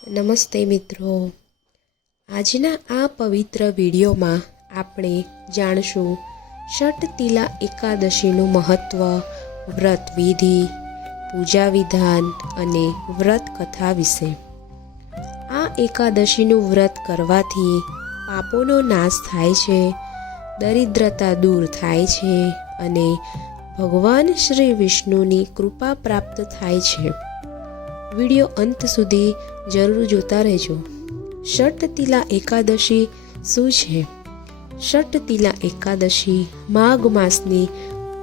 નમસ્તે મિત્રો, આજના આ પવિત્ર વિડીયોમાં આપણે જાણશું ષટતિલા એકાદશીનું મહત્ત્વ, વ્રત વિધિ, પૂજા વિધાન અને વ્રત કથા વિશે। આ એકાદશીનું વ્રત કરવાથી પાપોનો નાશ થાય છે, દરિદ્રતા દૂર થાય છે અને ભગવાન શ્રી વિષ્ણુની કૃપા પ્રાપ્ત થાય છે। વિડીયો અંત સુધી જરૂર જોતા રહેજો। ષટતિલા એકાદશી શું છે? ષટતિલા એકાદશી માઘ માસની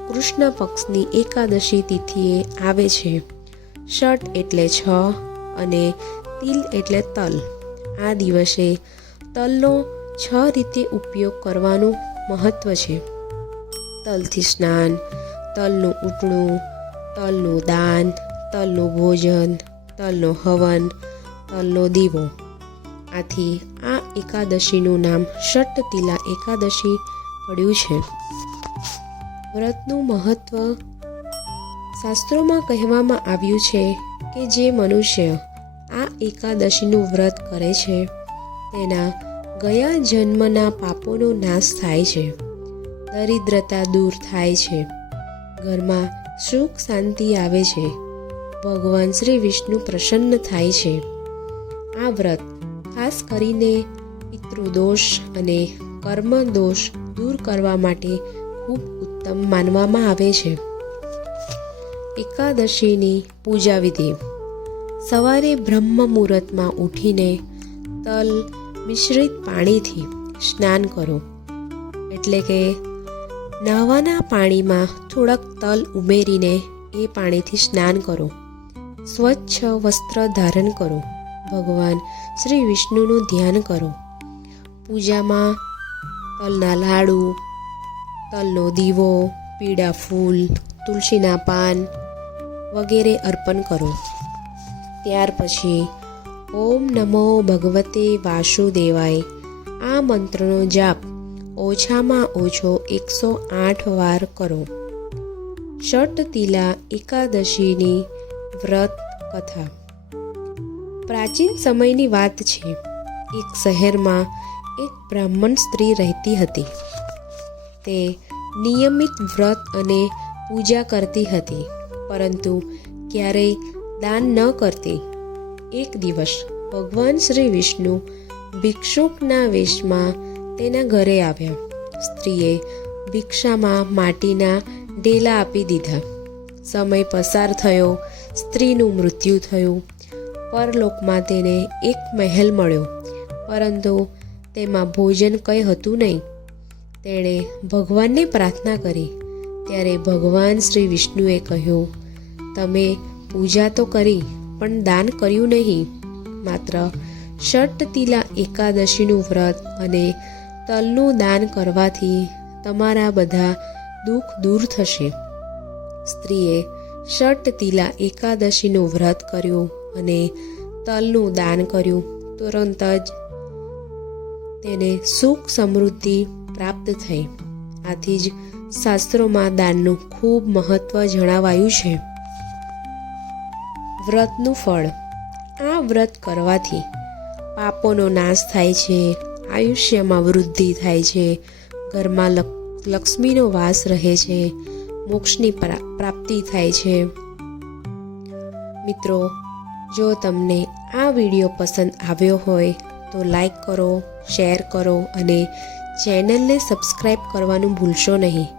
કૃષ્ણ પક્ષની એકાદશી તિથિએ આવે છે। ષટ એટલે 6 અને તિલ એટલે તલ। આ દિવસે તલનો 6 રીતે ઉપયોગ કરવાનું મહત્વ છે। તલથી સ્નાન, તલનું ઉટણું, તલનું દાન, તલનું ભોજન, તલનો હવન, તલનો દીવો। આથી આ એકાદશીનું નામ ષટતિલા એકાદશી પડ્યું છે। વ્રતનું મહત્વ શાસ્ત્રોમાં કહેવામાં આવ્યું છે કે જે મનુષ્ય આ એકાદશીનું વ્રત કરે છે તેના ગયા જન્મના પાપોનો નાશ થાય છે, દરિદ્રતા દૂર થાય છે, ઘરમાં સુખ શાંતિ આવે છે, ભગવાન શ્રી વિષ્ણુ પ્રસન્ન થાય છે। આ વ્રત ખાસ કરીને પિતૃદોષ અને કર્મ દોષ દૂર કરવા માટે ખૂબ ઉત્તમ માનવામાં આવે છે। એકાદશીની પૂજા વિધિ: સવારે બ્રહ્મ મુહૂર્તમાં ઉઠીને તલ મિશ્રિત પાણીથી સ્નાન કરો, એટલે કે નહાવાના પાણીમાં થોડાક તલ ઉમેરીને એ પાણીથી સ્નાન કરો। સ્વચ્છ વસ્ત્ર ધારણ કરો, ભગવાન શ્રી વિષ્ણુનું ધ્યાન કરો। પૂજામાં તલના લાડુ, તલનો દીવો, પીળા ફૂલ, તુલસીના પાન વગેરે અર્પણ કરો। ત્યાર પછી ઓમ નમો ભગવતે વાસુદેવાય આ મંત્રનો જાપ ઓછામાં ઓછો 108 વાર કરો। ષટતિલા એકાદશીની વ્રત કથા: પ્રાચીન સમયની વાત છે। એક શહેરમાં એક બ્રાહ્મણ સ્ત્રી રહેતી હતી। તે નિયમિત વ્રત અને પૂજા કરતી હતી, પરંતુ ક્યારેય દાન ન કરતી। એક દિવસ ભગવાન શ્રી વિષ્ણુ ભિક્ષુકના વેશમાં તેના ઘરે આવ્યા। સ્ત્રીએ ભિક્ષામાં માટીના ઢેલા આપી દીધા। સમય પસાર થયો, સ્ત્રીનું મૃત્યુ થયું। પરલોકમાં તેને એક મહેલ મળ્યો, પરંતુ તેમાં ભોજન કંઈ હતું નહીં। તેણે ભગવાનને પ્રાર્થના કરી, ત્યારે ભગવાન શ્રી વિષ્ણુએ કહ્યું, તમે પૂજા તો કરી પણ દાન કર્યું નહીં। માત્ર ષટતિલા એકાદશીનું વ્રત અને તલનું દાન કરવાથી તમારા બધા દુઃખ દૂર થશે। સ્ત્રીએ ષટતિલા એકાદશીનું વ્રત કર્યું અને તલનું દાન કર્યું। તુરંત જ તેને સુખ સમૃદ્ધિ પ્રાપ્ત થઈ। આથી જ શાસ્ત્રોમાં દાનનું ખૂબ મહત્વ જણાવાયું છે। વ્રતનું ફળ: આ વ્રત કરવાથી પાપોનો નાશ થાય છે, આયુષ્યમાં વૃદ્ધિ થાય છે, ઘરમાં લક્ષ્મીનો વાસ રહે છે, મોક્ષની પ્રાપ્તિ થાય છે। મિત્રો, જો તમને આ વિડીયો પસંદ આવ્યો હોય તો લાઈક કરો, શેર કરો અને ચેનલને સબસ્ક્રાઈબ કરવાનું ભૂલશો નહીં।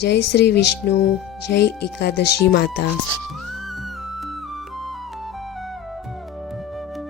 જય શ્રી વિષ્ણુ, જય એકાદશી માતા।